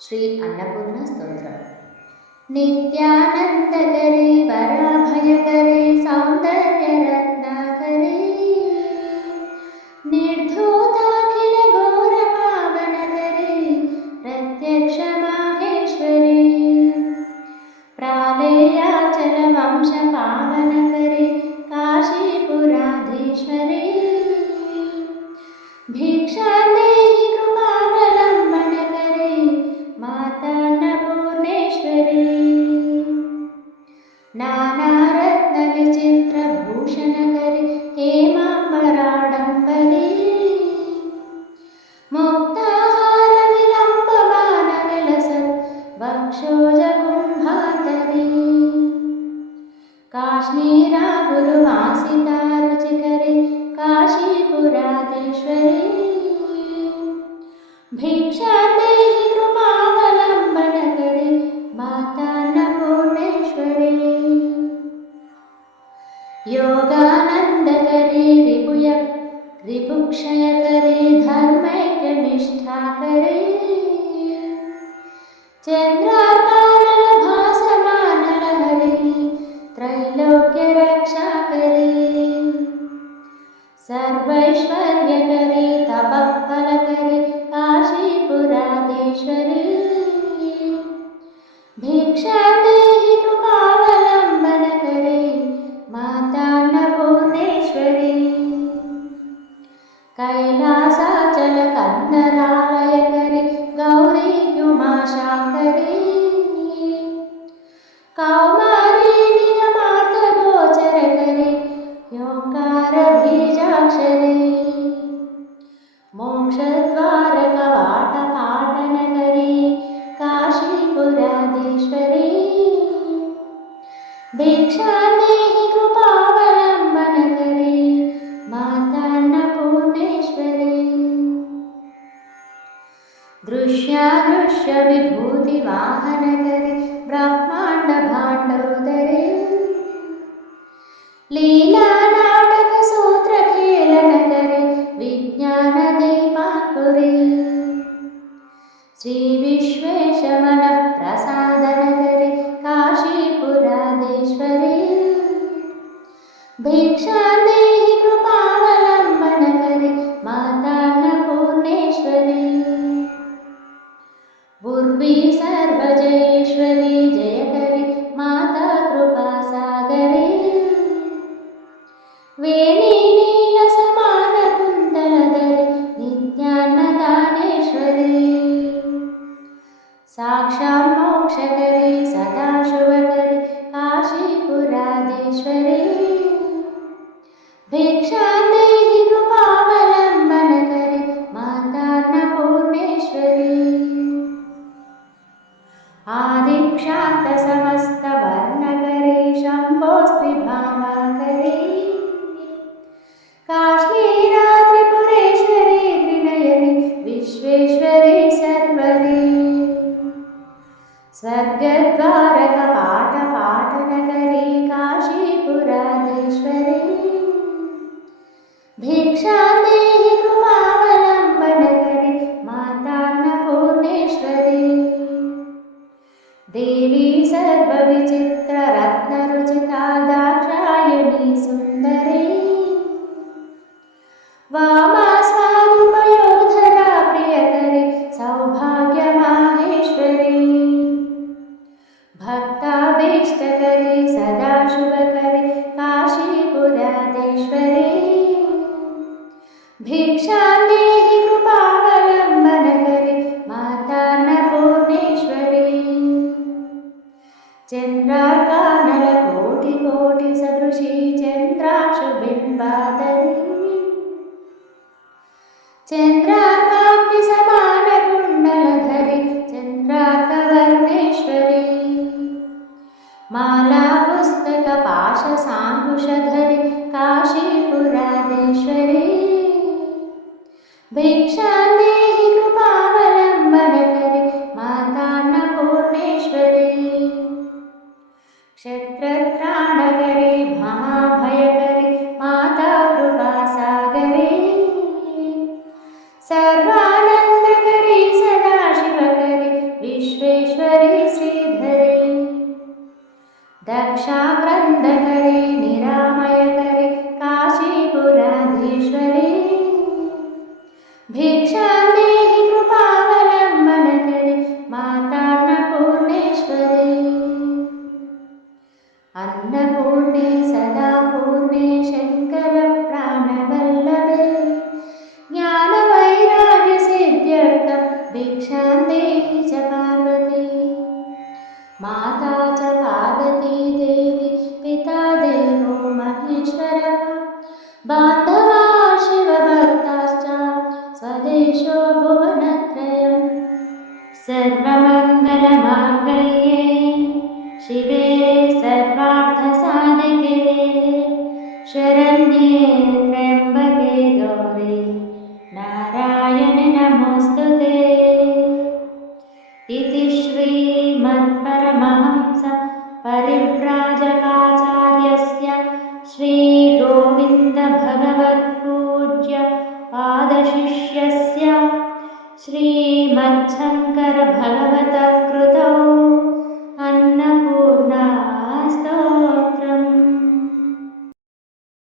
ಶ್ರೀ ಅನ್ನಪೂರ್ಣ ಸ್ತೋತ್ರ. ನಿತ್ಯಾನಂದಕರೇ ವರಾಭಯಕರೇ ಸೌಂದರ್ಯ ರತ್ನಾಕರೇ ನಿರ್ಧೂತಾಖಿಲ ಘೋರ ಪಾವನಕರೇ ಪ್ರತ್ಯಕ್ಷ ಮಾಹೇಶ್ವರಿ ಪ್ರಾಲೇಯಾಚಲ ವಂಶ ಪಾವನಕರೇ ಕಾಶೀಪುರಾಧೀಶ್ವರಿ ಭಿಕ್ಷಾ ದೇಹಿ ಕೃಪಾವಲಂಬನಕರೇ ಮಾತಾ ಅನ್ನಪೂರ್ಣೇಶ್ವರಿ ನಾನಾರತ್ನ ವಿಚಿತ್ರ ಭೂಷಣಕರೇ ಹೇಮಾಂಬರಾಡಂಬರೇ ಮುಕ್ತಾಹಾರ ವಿಲಂಬಮಾನ ವಿಲಸತ್ ವಕ್ಷೋಜ ಕುಂಭಾತರಿ ಕಾಶ್ಮೀರಾ ಗುರುವಾಸಿತಾ ರುಚಿಕರೇ ಕಾಶೀಪುರಾಧೀಶ್ವರಿ ಭಿಕ್ಷಾ ದೇಹಿ ಕೃಪಾವಲಂಬನಕರೇ ಮಾತಾ ಅನ್ನಪೂರ್ಣೇಶ್ವರಿ ಯೋಗಾನಂದಕರೇ ರಿಪುಕ್ಷಯಕರೇ ಧರ್ಮೈಕ್ಯನಿಷ್ಠಾಕರೇ ಚಂದ್ರಾಕಾನಲ ಭಾಸಮಾನಲಹರಿ ತ್ರೈಲೋಕ್ಯ ರಕ್ಷಾಕರೇ ಸರ್ವೈಶ್ವರ್ಯಕರೇ ತಪಃಫಲಕರೇ ಕಾಶೀಪುರಾಧೀಶ್ವರಿ ಭಿಕ್ಷಾ ದೇಹಿ ಕೃಪಾವಲಂಬನಕರೇ ಮಾತಾ ಅನ್ನಪೂರ್ಣೇಶ್ವರಿ ಕೈಲಾಸಾಚಲ ಕಂದರಾಲಯಕರೇ ಗೌರಿ ಉಮಾಶಾಂಕರೇ ಕೌಮಾರಿ ನಿಜಮಾರ್ಥ ಗೋಚರಕರೇ ಓಂಕಾರ ಬೀಜಾಕ್ಷರೇ ಮೋಕ್ಷದ್ವಾರ ಕವಾಟ ಪಾಟನಕರೇ ಕಾಶೀಪುರಾಧೀಶ್ವರಿ ಭಿಕ್ಷಾ ದೇಹಿ ಕೃಪಾವಲಂಬನಕರೇ ಮಾತಾ ಅನ್ನಪೂರ್ಣೇಶ್ವರಿ ದೃಶ್ಯಾದೃಶ್ಯ ವಿಭೂತಿ ವಾಹನಕರೇ ಬ್ರಹ್ಮಾಂಡ ಭಾಂಡೋದರೇ ಲೀಲಾ ನಾಟಕ ಸೂತ್ರ ಖೇಲನಕರೇ ವಿಜ್ಞಾನ ದೀಪಾಂಕುರೇ ಶ್ರೀ ವಿಶ್ವೇಶ ಮನಃ ಪ್ರಸಾದನಕರೇ ಕಾಶೀಪುರಾಧೀಶ್ವರಿ ಭಿಕ್ಷಾ ದೇಹಿ ಕೃಪಾವಲಂಬನಕರೇ ಮಾತಾ ಅನ್ನಪೂರ್ಣೇಶ್ವರಿ ಉರ್ವಿ ಸರ್ವಜಯೇಶ್ವರಿ ಜಯಕರೇ ಮಾತಾ ಕೃಪಾಸಾಗರೇ ವೇಣಿ ನೀಲ ಸಮಾನ ಕುಂತಲಧರೆ ನಿತ್ಯಾನ್ನದಾನೇಶ್ವರಿ ಸಾಕ್ಷಾತ್ ಮೋಕ್ಷಕರೇ ಸದಾಶಿವಕರೇ ಕಾಶೀಪುರಾಧೀಶ್ವರಿ ಭಿಕ್ಷಾ ದೇಹಿ ಕೃಪಾವಲಂಬನಕರೇ ಮಾತಾ ಅನ್ನಪೂರ್ಣೇಶ್ವರಿ ಆದಿಕ್ಷಾಂತ ಸಮಸ್ತ ವರ್ಣಕರೇ ಶಂಭೋಸ್ತ್ರಿ ಭಾಮಾಕರೇ ಕಾಶ್ಮೀರಾ ತ್ರಿಪುರೇಶ್ವರಿ ತ್ರಿನಯನಿ ವಿಶ್ವೇಶ್ವರಿ ಸರ್ವರಿ ಸ್ವರ್ಗದ್ವಾರ ಕಪಾಟ ಪಾಟನಕರೇ ಕಾಶೀಪುರಾಧೀಶ್ವರಿ ಭಿಕ್ಷಾ ದೇಹಿ ಕೃಪಾವಲಂಬನಕರೇ ಮಾತಾ ಅನ್ನಪೂರ್ಣೇಶ್ವರಿ ದೇವಿ ಸರ್ವವಿಚಿತ್ರ ರತ್ನರುಚಿತಾ ದಾಕ್ಷಾಯಣಿ ಸುಂದರೇ ವಾಮಾಸ್ವಾದುಪಯೋಧರಾ ಪ್ರಿಯಕರೇ ಸೌಭಾಗ್ಯ ಮಾಹೇಶ್ವರಿ ಭಕ್ತಾಭೀಷ್ಟಕರೇ ಸದಾಶುಭಕರೇ ಕಾಶೀಪುರಾಧೀಶ್ವರಿ ಭಿಕ್ಷಾ ದೇಹಿ ಕೃಪಾವಲಂಬನಕರೇ ಮಾತಾ ಅನ್ನಪೂರ್ಣೇಶ್ವರಿ ಚಂದ್ರಾಕಾನಲ ಕೋಟಿ ಕೋಟಿ ಸದೃಶಿ ಚಂದ್ರಾಕ್ಷು ಬಿಂಬಾಧರಿ ಚಂದ್ರಾಕಾಗ್ನಿ ಸಮಾನ ಕುಂಡಲಧರಿ ಚಂದ್ರಾಕವರ್ಣೇಶ್ವರಿ ಮಾಲಾ ಪುಸ್ತಕ ಪಾಶ ಸಾಂಕುಶಧರಿ ಕಾಶೀಪುರಾಧೀಶ್ವರಿ रक्षाक्रन्दकरे निरामयकरे काशीपुराधीश्वरी भिक्षां देहि कृपावलम्बनकरे मातान्नपूर्णेश्वरी अन्नपूर्णे सदा पूर्णे शङ्करप्राणवल्लभे ज्ञानवैराग्यसिद्ध्यर्थं भिक्षां देहि च पार्वती माता च पार्वती देवी पिता देवो महेश्वरः बान्धवा शिवभक्ताश्च स्वदेशो भुवनत्रयम् सर्वमङ्गलमाङ्गल्ये शिवे सर्वार्थसाधिके शरण्ये त्र्यम्बके गौरी नारायणि नमोऽस्तुते इति श्रीमत्परमहंस परिव्राजकाचार्यस्य श्रीगोविन्दभगवत्पूज्य पादशिष्य